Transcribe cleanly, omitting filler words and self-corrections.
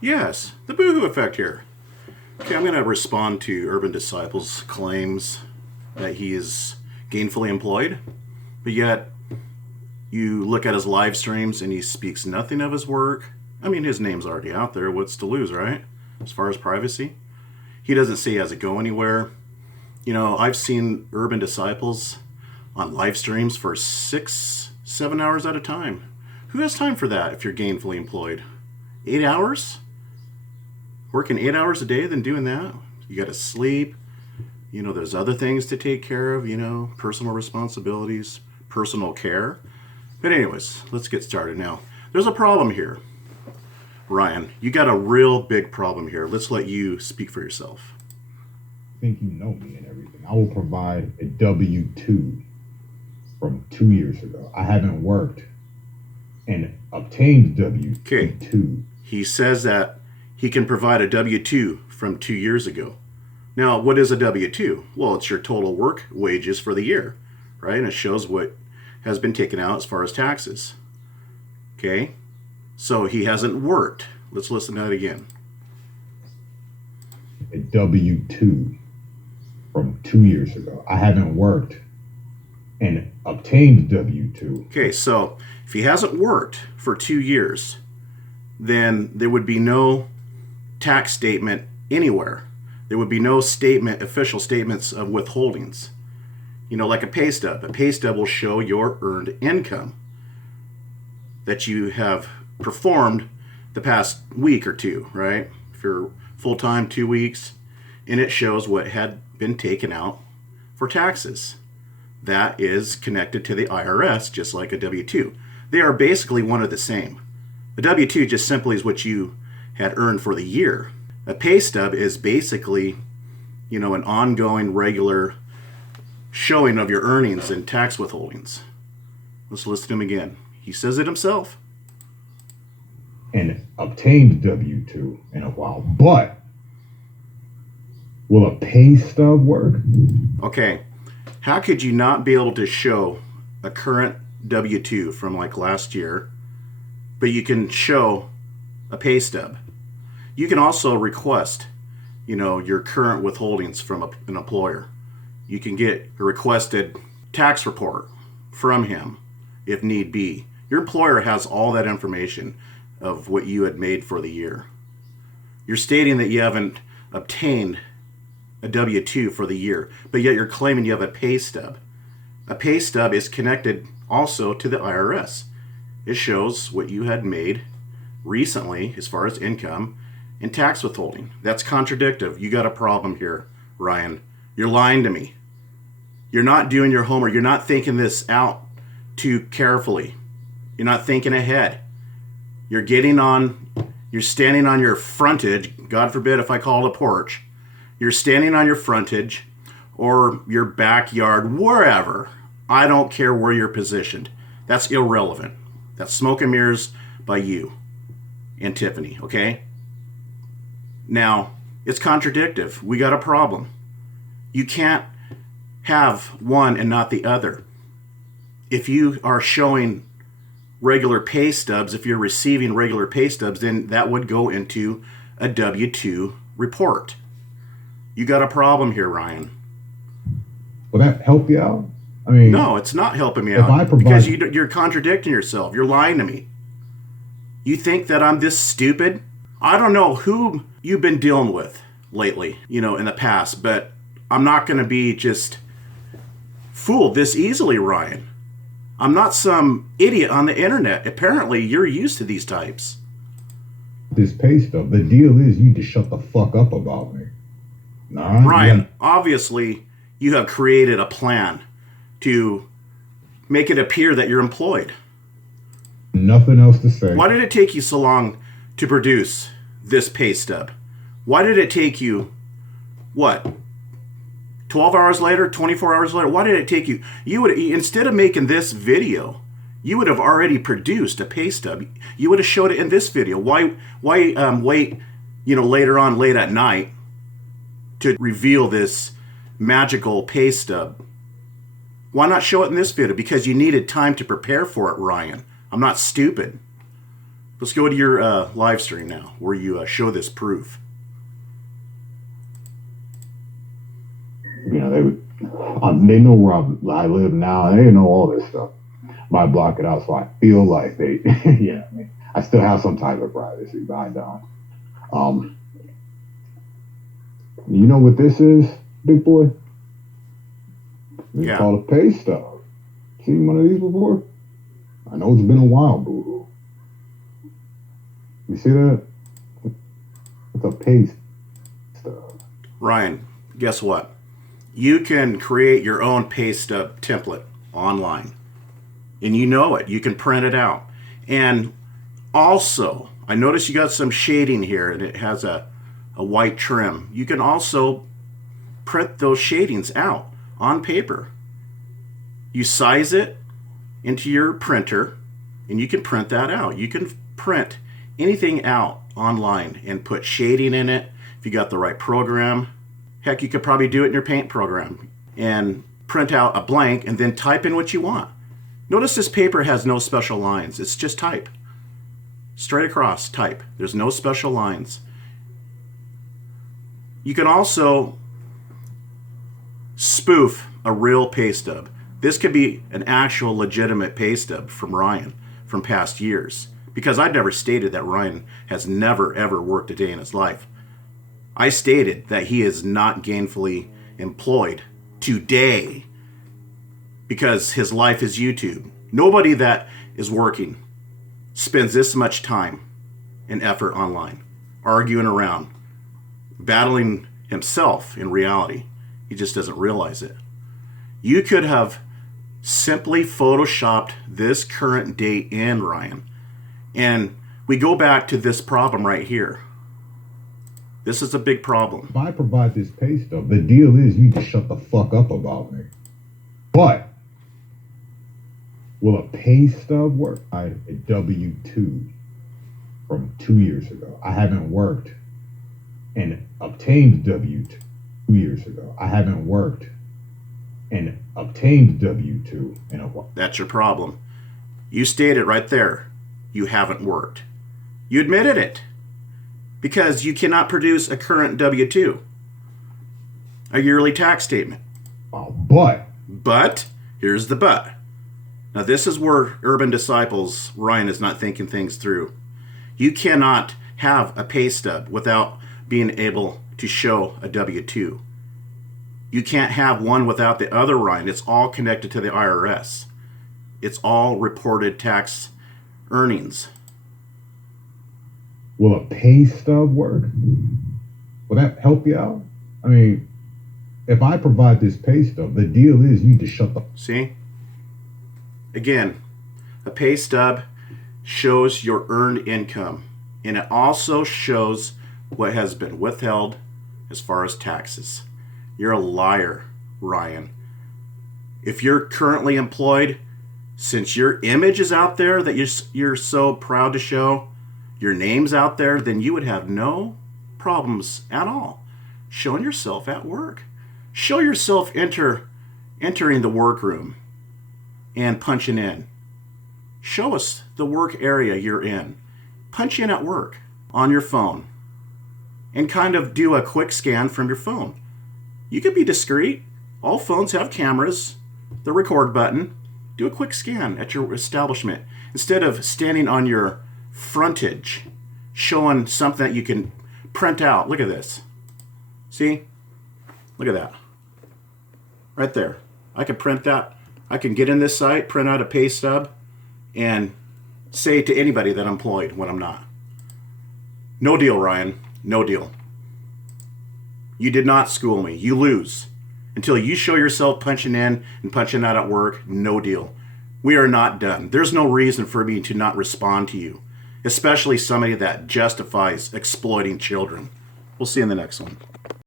Yes, the boohoo effect here. Okay, I'm going to respond to Urban Disciples' claims that he is gainfully employed, but yet you look at his live streams and he speaks nothing of his work. I mean, his name's already out there. What's to lose, right? As far as privacy, he doesn't say he has to go anywhere. You know, I've seen Urban Disciples on live streams for 6, 7 hours at a time. Who has time for that if you're gainfully employed? 8 hours? Working 8 hours a day, then doing that? You got to sleep. You know, there's other things to take care of, personal responsibilities, personal care. But anyways, let's get started now. There's a problem here. Ryan, you got a real big problem here. Let's let you speak for yourself. Think you know me and everything. I will provide a W-2 from 2 years ago. I haven't worked and obtained Okay, W-2. he says that he can provide a W-2 from 2 years ago. Now, what is a W-2? Well, it's your total work wages for the year, right? And it shows what has been taken out as far as taxes. Okay, so he hasn't worked. Let's listen to that again. A W-2 from 2 years ago. I haven't worked and obtained W-2. Okay, so if he hasn't worked for 2 years, then there would be no tax statement anywhere. There would be no statement, official statements of withholdings. Like a pay stub. A pay stub will show your earned income that you have performed the past week or two, right? If you're full-time, 2 weeks, and it shows what had been taken out for taxes. That is connected to the IRS, just like a W-2. They are basically one and the same. A W-2 just simply is what you had earned for the year. A pay stub is basically, an ongoing, regular showing of your earnings and tax withholdings. Let's list him again. He says it himself. And obtained W-2 in a while. But will a pay stub work? Okay, how could you not be able to show a current W-2 from like last year, but you can show a pay stub? You can also request, your current withholdings from an employer. You can get a requested tax report from him if need be. Your employer has all that information of what you had made for the year. You're stating that you haven't obtained a W-2 for the year, but yet you're claiming you have a pay stub. A pay stub is connected also to the IRS. It shows what you had made recently as far as income and tax withholding. That's contradictive. You got a problem here, Ryan. You're lying to me. You're not doing your homework. You're not thinking this out too carefully. You're not thinking ahead. You're standing on your frontage. God forbid if I call it a porch. You're standing on your frontage or your backyard, wherever. I don't care where you're positioned. That's irrelevant. That's smoke and mirrors by you and Tiffany, okay? Now, it's contradictive. We got a problem. You can't have one and not the other. If you are showing regular pay stubs, if you're receiving regular pay stubs, then that would go into a W-2 report. You got a problem here, Ryan. Will that help you out? I mean, no, it's not helping me if out I provide, because you're contradicting yourself. You're lying to me. You think that I'm this stupid? I don't know who you've been dealing with lately, in the past, but I'm not going to be just fooled this easily, Ryan. I'm not some idiot on the internet. Apparently, you're used to these types. This pay stub, the deal is you just shut the fuck up about me. Nah, Ryan, obviously, you have created a plan to make it appear that you're employed. Nothing else to say. Why did it take you so long to produce this pay stub? Why did it take you, 12 hours later, 24 hours later? Why did it take you? You would, instead of making this video, you would have already produced a pay stub. You would have showed it in this video. Why wait, later on, late at night, to reveal this magical pay stub? Why not show it in this video? Because you needed time to prepare for it, Ryan. I'm not stupid. Let's go to your live stream now, where you show this proof. You know, they know where I live now. They know all this stuff. Might block it out, so I feel like they, yeah. I mean, I still have some type of privacy, but I don't. You know what this is, big boy? It's called a pay stub. Seen one of these before? I know it's been a while, boo. You see that? It's a pay stub. Ryan, guess what? You can create your own pay stub template online. And you know it. You can print it out. And also, I notice you got some shading here, and it has a white trim. You can also print those shadings out on paper. You size it into your printer, and you can print that out. You can print anything out online and put shading in it if you got the right program. Heck, you could probably do it in your paint program and print out a blank and then type in what you want. Notice this paper has no special lines. It's just type. Straight across, type. There's no special lines. You can also spoof a real pay stub. This could be an actual legitimate pay stub from Ryan from past years, because I've never stated that Ryan has never ever worked a day in his life. I stated that he is not gainfully employed today because his life is YouTube. Nobody that is working spends this much time and effort online, arguing around, battling himself in reality. He just doesn't realize it. You could have simply photoshopped this current date in, Ryan. And we go back to this problem right here. This is a big problem. If I provide this pay stub, the deal is you just shut the fuck up about me. But will a pay stub work? A W-2 from 2 years ago. I haven't worked and obtained W-2 years ago. I haven't worked and obtained W-2 in a while. That's your problem. You stated right there, you haven't worked. You admitted it. Because you cannot produce a current W-2, a yearly tax statement. But here's the but. Now this is where Urban Disciples Ryan is not thinking things through. You cannot have a pay stub without being able to show a W-2. You can't have one without the other, Ryan. It's all connected to the IRS. It's all reported tax earnings. Will a pay stub work? Will that help you out? I mean, if I provide this pay stub, the deal is you just shut the... See? Again, a pay stub shows your earned income. And it also shows what has been withheld as far as taxes. You're a liar, Ryan. If you're currently employed, since your image is out there that you're so proud to show, your name's out there, then you would have no problems at all showing yourself at work. Show yourself entering the workroom and punching in. Show us the work area you're in. Punch in at work on your phone and kind of do a quick scan from your phone. You could be discreet. All phones have cameras, the record button. Do a quick scan at your establishment instead of standing on your frontage showing something that you can print out. Look at this. See? Look at that. Right there. I can print that. I can get in this site, print out a pay stub, and say to anybody that I'm employed when I'm not. No deal, Ryan. No deal. You did not school me. You lose. Until you show yourself punching in and punching out at work, no deal. We are not done. There's no reason for me to not respond to you, especially somebody that justifies exploiting children. We'll see you in the next one.